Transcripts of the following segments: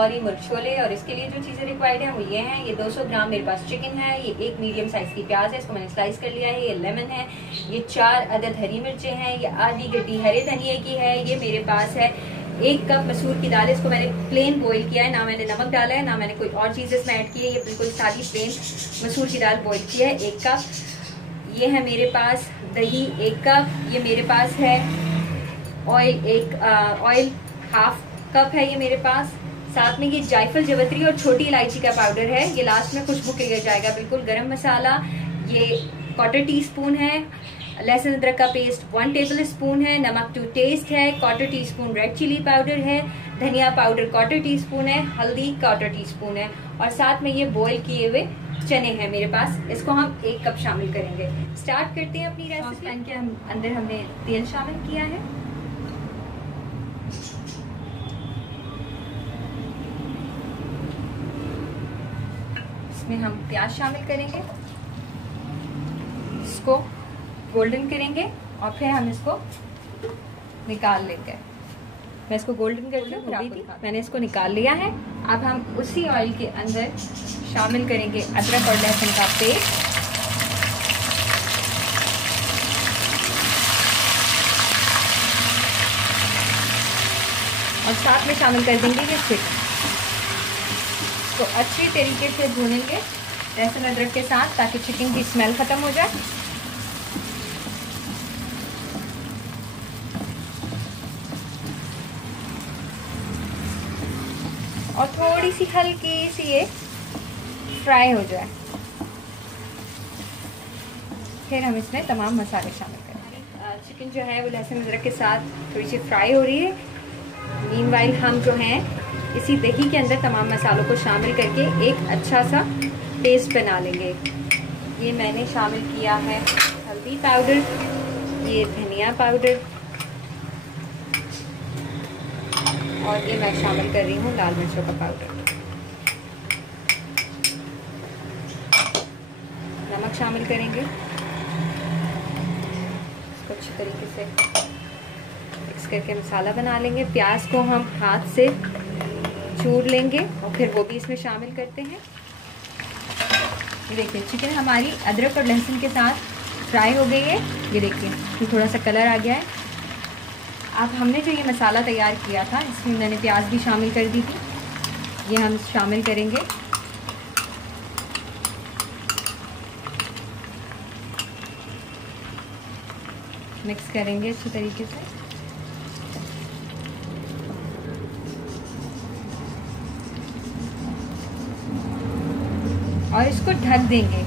लाहौरी मिर्च छोले। और इसके लिए जो चीज़ें रिक्वायर्ड हैं वो ये हैं, ये 200 ग्राम मेरे पास चिकन है, ये एक मीडियम साइज़ की प्याज है, इसको मैंने स्लाइस कर लिया है, ये लेमन है, ये 4 अदद हरी मिर्चें हैं, ये आधी गड्डी हरे धनिए की है, ये मेरे पास है 1 कप मसूर की दाल। इसको मैंने प्लेन बॉईल किया है, ना मैंने नमक डाला है ना मैंने कोई और चीज़ इसमें ऐड की है, ये बिल्कुल सादी प्लेन मसूर की दाल बॉईल की है 1 कप। ये है मेरे पास दही 1 कप, ये मेरे पास है ऑयल 1/2 कप है ये मेरे पास। साथ में ये जायफल जवतरी और छोटी इलायची का पाउडर है, ये लास्ट में खुशबू के लिए जाएगा बिल्कुल। गरम मसाला ये 1/4 टीस्पून है, लहसुन अदरक का पेस्ट 1 टेबल स्पून है, नमक टू टेस्ट है, 1/4 टीस्पून रेड चिली पाउडर है, धनिया पाउडर 1/4 टीस्पून है, हल्दी 1/4 टीस्पून है, और साथ में ये बॉईल किए हुए चने हैं मेरे पास, इसको हम 1 कप शामिल करेंगे। स्टार्ट करते हैं अपनी रेसिपी। पैन के अंदर हमने तेल शामिल किया है, इसमें हम प्याज शामिल करेंगे, इसको गोल्डन करेंगे और फिर हम इसको निकाल लेंगे। मैं इसको गोल्डन करके हो गई थी, मैंने इसको निकाल लिया है। अब हम उसी ऑयल के अंदर शामिल करेंगे अदरक और लहसुन का पेस्ट, और साथ में शामिल कर देंगे ये चिकन। तो अच्छी तरीके से भूनेंगे लहसुन अदरक के साथ ताकि चिकन की स्मेल खत्म हो जाए। और थोड़ी सी हल्की सी ये फ्राई हो जाए, फिर हम इसमें तमाम मसाले शामिल करेंगे। चिकन जो है वो लहसुन अदरक के साथ थोड़ी सी फ्राई हो रही है। मीनवाइल हम जो हैं इसी दही के अंदर तमाम मसालों को शामिल करके एक अच्छा सा पेस्ट बना लेंगे। ये मैंने शामिल किया है हल्दी पाउडर, ये धनिया पाउडर, और ये मैं शामिल कर रही हूँ लाल मिर्चों का पाउडर। नमक शामिल करेंगे, इसको अच्छी तरीके से मिक्स करके मसाला बना लेंगे। प्याज को हम हाथ से चूर लेंगे और फिर वो भी इसमें शामिल करते हैं। ये देखिए चिकन हमारी अदरक और लहसुन के साथ फ्राई हो गई है, ये देखिए थोड़ा सा कलर आ गया है। अब हमने जो ये मसाला तैयार किया था इसमें मैंने प्याज भी शामिल कर दी थी, ये हम शामिल करेंगे। मिक्स करेंगे अच्छी तरीके से। और इसको ढक देंगे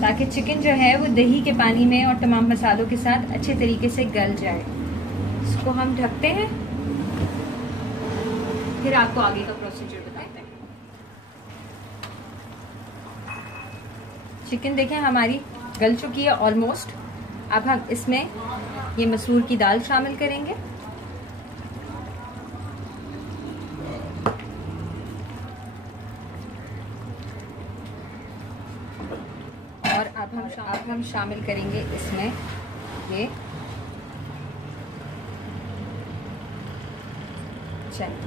ताकि चिकन जो है वो दही के पानी में और तमाम मसालों के साथ अच्छे तरीके से गल जाए। इसको हम ढकते हैं, फिर आपको आगे का प्रोसीजर बताते हैं। चिकन देखें हमारी गल चुकी है ऑलमोस्ट। अब हम इसमें ये मसूर की दाल शामिल करेंगे, और अब हम शामिल करेंगे इसमें ये चने,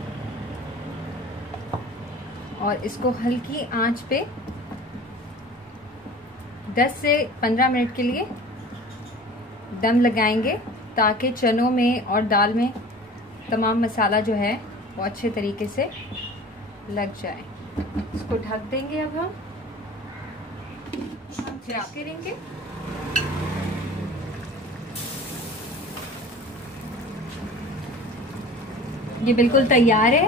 और इसको हल्की आंच पे 10 से 15 मिनट के लिए दम लगाएंगे ताकि चनों में और दाल में तमाम मसाला जो है वो अच्छे तरीके से लग जाए। इसको ढक देंगे। अब हम क्या करेंगे, ये बिल्कुल तैयार है।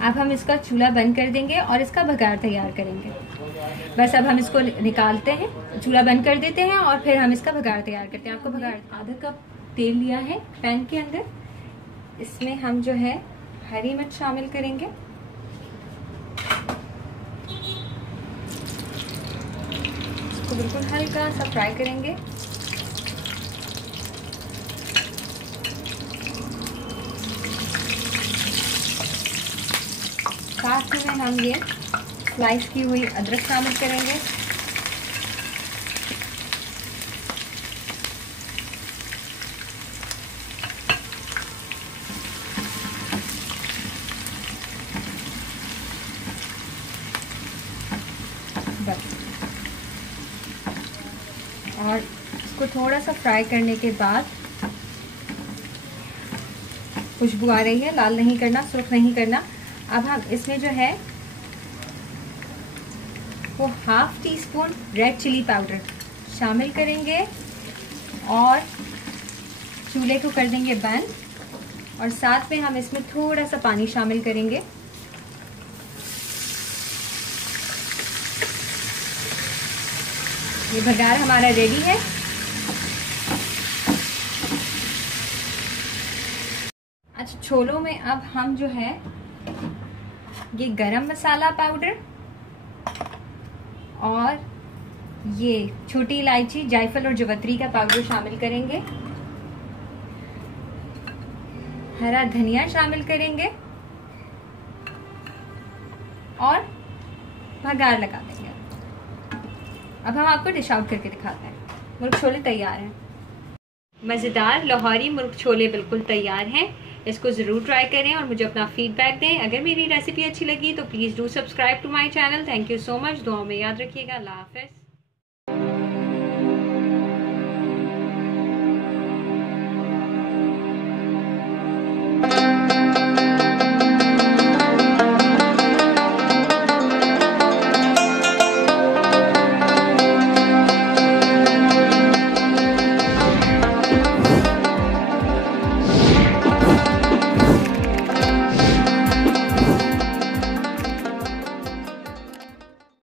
अब हम इसका चूल्हा बंद कर देंगे और इसका बघार तैयार करेंगे। बस अब हम इसको निकालते हैं, चूल्हा बंद कर देते हैं और फिर हम इसका बघार तैयार करते हैं। आपको बघार, आधा कप तेल लिया है पैन के अंदर, इसमें हम जो है हरी मिर्च शामिल करेंगे, इसको बिल्कुल हल्का सा फ्राई करेंगे। साथ में हम ये स्लाइस की हुई अदरक शामिल करेंगे, और इसको थोड़ा सा फ्राई करने के बाद खुशबू आ रही है, लाल नहीं करना, सुर्ख नहीं करना। अब हम इसमें जो है वो 1/2 टीस्पून रेड चिली पाउडर शामिल करेंगे और चूल्हे को कर देंगे बंद। और साथ में हम इसमें थोड़ा सा पानी शामिल करेंगे। ये भगार हमारा रेडी है। अच्छा, छोलों में अब हम जो है ये गरम मसाला पाउडर और ये छोटी इलायची, जायफल और जवित्री का पाउडर शामिल करेंगे। हरा धनिया शामिल करेंगे और भगार लगा देंगे। अब हम आपको डिश आउट करके दिखाते हैं। मुर्ग छोले तैयार हैं। मज़ेदार लाहौरी मुर्ग छोले बिल्कुल तैयार हैं। इसको ज़रूर ट्राई करें और मुझे अपना फीडबैक दें। अगर मेरी रेसिपी अच्छी लगी तो please do subscribe to my channel. Thank you so much. दुआ में याद रखिएगा। अल्लाह हाफ़िज़।